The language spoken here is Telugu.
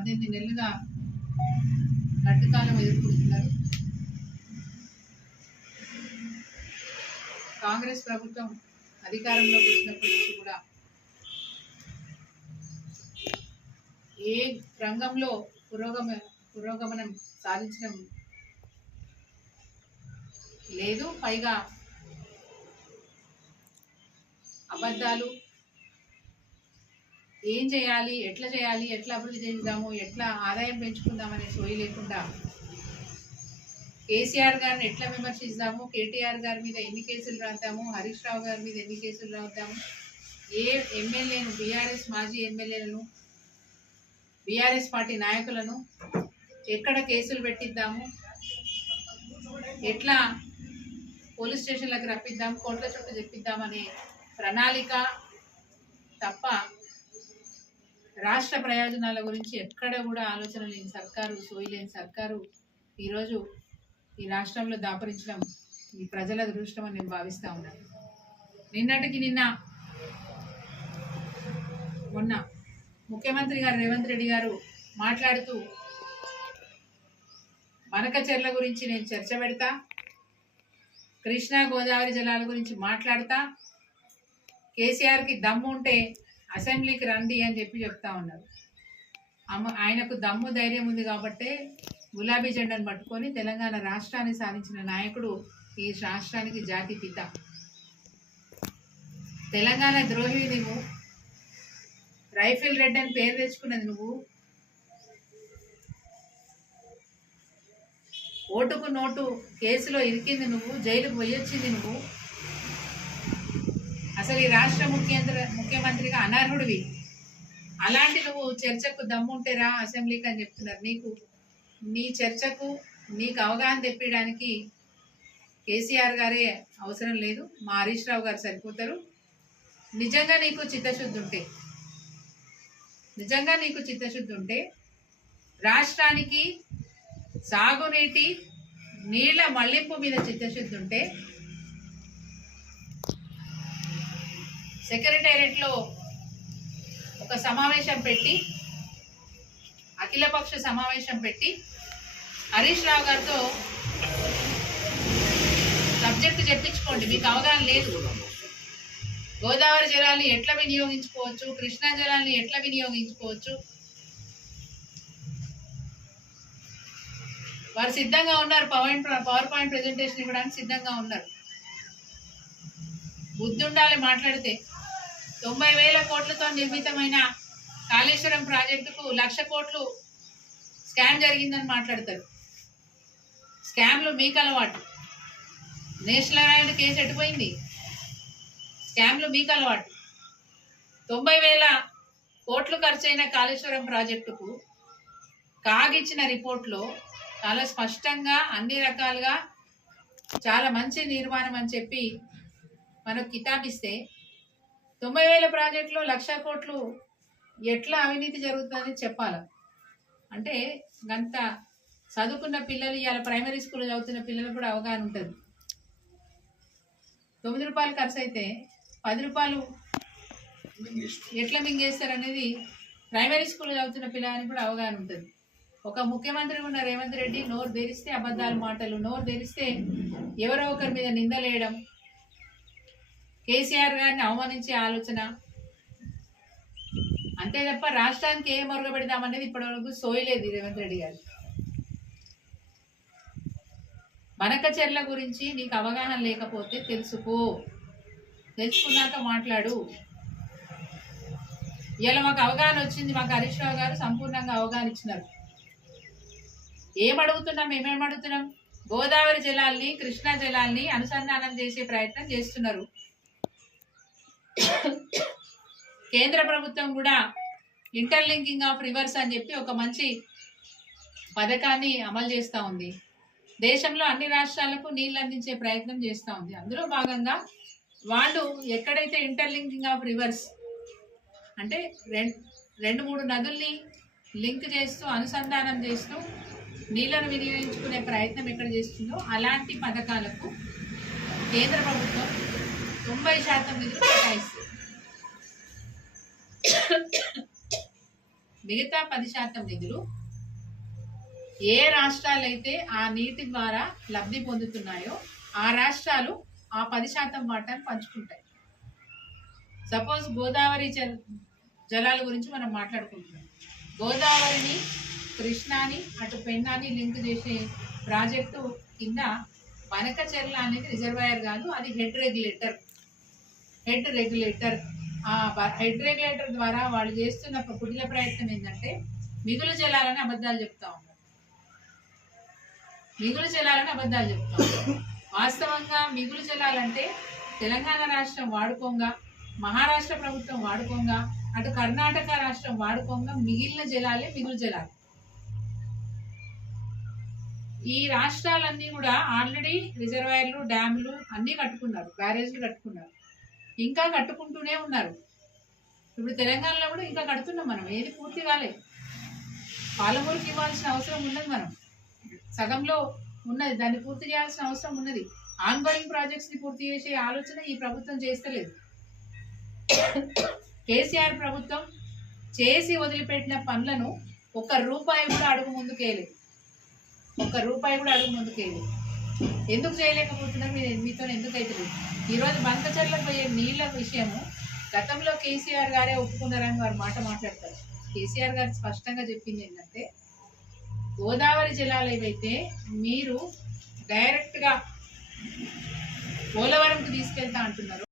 పద్దెనిమిది నెలలుగా గడ్డకాలం ఎదుర్కొంటున్నారు. కాంగ్రెస్ ప్రభుత్వం అధికారంలోకి వచ్చినప్పటి నుంచి కూడా ఏ రంగంలో పురోగమ పురోగమనం సాధించడం లేదు. పైగా అబద్ధాలు ఏం చేయాలి? ఎట్లా చేయాలి? ఎట్లా అభివృద్ధి చేద్దాము? ఎట్లా ఆదాయం పెంచుకుందాం అనే సోయి లేకుండా కేసీఆర్ గారిని ఎట్లా విమర్శిస్తాము? కేటీఆర్ గారి మీద ఎన్ని కేసులు రాద్దాము? హరీష్ రావు గారి మీద ఎన్ని కేసులు రాద్దాము? ఏ ఎమ్మెల్యేను బీఆర్ఎస్ మాజీ ఎమ్మెల్యేలను బీఆర్ఎస్ పార్టీ నాయకులను ఎక్కడ కేసులు పెట్టిద్దాము? ఎట్లా పోలీస్ స్టేషన్లకు రప్పిద్దాం? కోర్టుల చుట్టూ చెప్పిద్దామనే ప్రణాళిక తప్ప రాష్ట్ర ప్రయోజనాల గురించి ఎక్కడ కూడా ఆలోచన లేని సర్కారు సోయి లేని సర్కారు ఈరోజు ఈ రాష్ట్రంలో దాపరించడం ఈ ప్రజల అదృష్టం అని నేను భావిస్తూ ఉన్నాను నిన్నటికి నిన్న మొన్న ముఖ్యమంత్రి గారు రేవంత్ రెడ్డి గారు మాట్లాడుతూ మనకచెర్ల గురించి నేను చర్చ పెడతా కృష్ణా గోదావరి జలాల గురించి మాట్లాడతా కేసీఆర్కి దమ్ము ఉంటే అసెంబ్లీకి రండి అని చెప్పి చెప్తా ఉన్నారు. అమ్మ ఆయనకు దమ్ము ధైర్యం ఉంది కాబట్టే గులాబీ జెండాను పట్టుకొని తెలంగాణ రాష్ట్రాన్ని సాధించిన నాయకుడు ఈ రాష్ట్రానికి జాతి పిత. తెలంగాణ ద్రోహి నువ్వు. రైఫిల్ రెడ్ అని పేరు తెచ్చుకున్నది నువ్వు. ఓటుకు నోటు కేసులో ఇరికింది నువ్వు జైలుకు పోయొచ్చింది నువ్వు. అసలు ఈ రాష్ట్ర ముఖ్యమంత్రి ముఖ్యమంత్రిగా అనర్హుడివి. అలాంటి నువ్వు చర్చకు దమ్ముంటేరా అసెంబ్లీకి అని చెప్తున్నారు నీకు. నీ చర్చకు నీకు అవగాహన తెప్పడానికి కేసీఆర్ గారే అవసరం లేదు. మా హరీష్ రావు గారు సరిపోతారు. నిజంగా నీకు చిత్తశుద్ధి ఉంటే నిజంగా నీకు చిత్తశుద్ధి ఉంటే రాష్ట్రానికి సాగునీటి నీళ్ళ మళ్ళింపు మీద చిత్తశుద్ధి ఉంటే సెక్రటేరియట్లో ఒక సమావేశం పెట్టి అఖిలపక్ష సమావేశం పెట్టి హరీష్ రావు గారితో సబ్జెక్టు చెప్పించుకోండి మీకు అవగాహన లేదు. గోదావరి జలాన్ని ఎట్లా వినియోగించుకోవచ్చు కృష్ణా జలాన్ని ఎట్లా వినియోగించుకోవచ్చు? వారు సిద్ధంగా ఉన్నారు పవర్ పవర్ పాయింట్ ప్రెజెంటేషన్ ఇవ్వడానికి సిద్ధంగా ఉన్నారు. బుద్ధి ఉండాలి మాట్లాడితే. తొంభై వేల కోట్లతో నిర్మితమైన కాళేశ్వరం ప్రాజెక్టుకు లక్ష కోట్లు స్కామ్ జరిగిందని మాట్లాడతారు. స్కామ్లు మీకు అలవాటు. నేషనల్ హెరాల్డ్ కేసు ఎట్టుపోయింది స్కామ్లు మీకు అలవాటు. తొంభై వేల కోట్లు ఖర్చైన కాళేశ్వరం ప్రాజెక్టుకు కాగిచ్చిన రిపోర్ట్లో చాలా స్పష్టంగా అన్ని రకాలుగా చాలా మంచి నిర్మాణం అని చెప్పి మనకు కితాబిస్తే తొంభై వేల ప్రాజెక్టులో లక్ష కోట్లు ఎట్లా అవినీతి జరుగుతుందని చెప్పాలి? అంటే గంత చదువుకున్న పిల్లలు ఇవాళ ప్రైమరీ స్కూల్ చదువుతున్న పిల్లలకు కూడా అవగాహన ఉంటుంది. తొమ్మిది రూపాయలు ఖర్చు అయితే పది రూపాయలు ఎట్లా మింగేస్తారు అనేది ప్రైమరీ స్కూల్ చదువుతున్న పిల్లలని కూడా అవగాహన ఉంటుంది. ఒక ముఖ్యమంత్రి ఉన్న రేవంత్ రెడ్డి నోరు తెరిస్తే అబద్ధాల మాటలు నోరు తెరిస్తే ఎవరో ఒకరి మీద నిందలేయడం కేసీఆర్ గారిని అవమానించే ఆలోచన. అంతే తప్ప రాష్ట్రానికి ఏం పెడదామనేది ఇప్పటివరకు సోయలేదు రేవంత్ రెడ్డి గారు. మనకచెర్ల గురించి నీకు అవగాహన లేకపోతే తెలుసుకో. తెలుసుకున్నాక మాట్లాడు. ఇలా మాకు అవగాహన వచ్చింది మాకు హరీష్ రావు గారు సంపూర్ణంగా అవగాహన ఇచ్చినారు. ఏం అడుగుతున్నాం ఏమేమి అడుగుతున్నాం? గోదావరి జలాల్ని కృష్ణా జలాల్ని అనుసంధానం చేసే ప్రయత్నం చేస్తున్నారు. కేంద్ర ప్రభుత్వం కూడా ఇంటర్లింకింగ్ ఆఫ్ రివర్స్ అని చెప్పి ఒక మంచి పథకాన్ని అమలు చేస్తూ ఉంది. దేశంలో అన్ని రాష్ట్రాలకు నీళ్ళు అందించే ప్రయత్నం చేస్తూ ఉంది. అందులో భాగంగా వాళ్ళు ఎక్కడైతే ఇంటర్లింకింగ్ ఆఫ్ రివర్స్ అంటే రెండు రెండు మూడు నదుల్ని లింక్ చేస్తూ అనుసంధానం చేస్తూ నీళ్ళను వినియోగించుకునే ప్రయత్నం ఎక్కడ చేస్తుందో అలాంటి పథకాలకు కేంద్ర ప్రభుత్వం తొంభై శాతం నిధులు కేటాయిస్తుంది మిగతా పది శాతం నిధులు ఏ రాష్ట్రాలైతే ఆ నీటి ద్వారా లబ్ధి పొందుతున్నాయో ఆ రాష్ట్రాలు ఆ పది శాతం వాటాన్ని పంచుకుంటాయి. సపోజ్ గోదావరి జలాల గురించి మనం మాట్లాడుకుంటున్నాం. గోదావరిని కృష్ణాని అటు పెన్నాని లింక్ చేసే ప్రాజెక్టు కింద వనకచెర్ల అనేది రిజర్వాయర్ కాదు అది హెడ్ రెగ్యులేటర్. హెడ్ రెగ్యులేటర్ ఆ హెడ్ రెగ్యులేటర్ ద్వారా వాళ్ళు చేస్తున్న పుట్టిన ప్రయత్నం ఏంటంటే మిగులు జలాలని అబద్ధాలు చెప్తా ఉన్నారు. మిగులు జలాలని అబద్ధాలు చెప్తా ఉన్నారు. వాస్తవంగా మిగులు జలాలంటే తెలంగాణ రాష్ట్రం వాడుకోంగా మహారాష్ట్ర ప్రభుత్వం వాడుకోంగా అటు కర్ణాటక రాష్ట్రం వాడుకోంగా మిగిలిన జలాలే మిగులు జలాలు. ఈ రాష్ట్రాలన్నీ కూడా ఆల్రెడీ రిజర్వాయర్లు డ్యాములు అన్నీ కట్టుకున్నారు బ్యారేజ్లు కట్టుకున్నారు. ఇంకా కట్టుకుంటూనే ఉన్నారు. ఇప్పుడు తెలంగాణలో కూడా ఇంకా కడుతున్నాం మనం. ఏది పూర్తి కాలే. పాలమూరుకి ఇవ్వాల్సిన అవసరం ఉన్నది మనం. సగంలో ఉన్నది. దాన్ని పూర్తి చేయాల్సిన అవసరం ఉన్నది. ఆన్గోయింగ్ ప్రాజెక్ట్స్ని పూర్తి చేసే ఆలోచన ఈ ప్రభుత్వం చేస్తలేదు. కేసీఆర్ ప్రభుత్వం చేసి వదిలిపెట్టిన పనులను ఒక్క రూపాయి కూడా అడుగు ముందుకేయలేదు. ఒక్క రూపాయి కూడా అడుగు ముందుకేయలేదు. ఎందుకు చేయలేకపోతున్నారు? మీరు మీతో ఎందుకు అవుతుంది ఈరోజు బంకచర్లకు పోయే నీళ్ళ విషయము గతంలో కేసీఆర్ గారే ఒప్పుకున్నారని వారు మాట మాట్లాడతారు. కేసీఆర్ గారు స్పష్టంగా చెప్పింది ఏంటంటే గోదావరి జలాలు ఏవైతే మీరు డైరెక్ట్గా పోలవరంకు తీసుకెళ్తా అంటున్నారు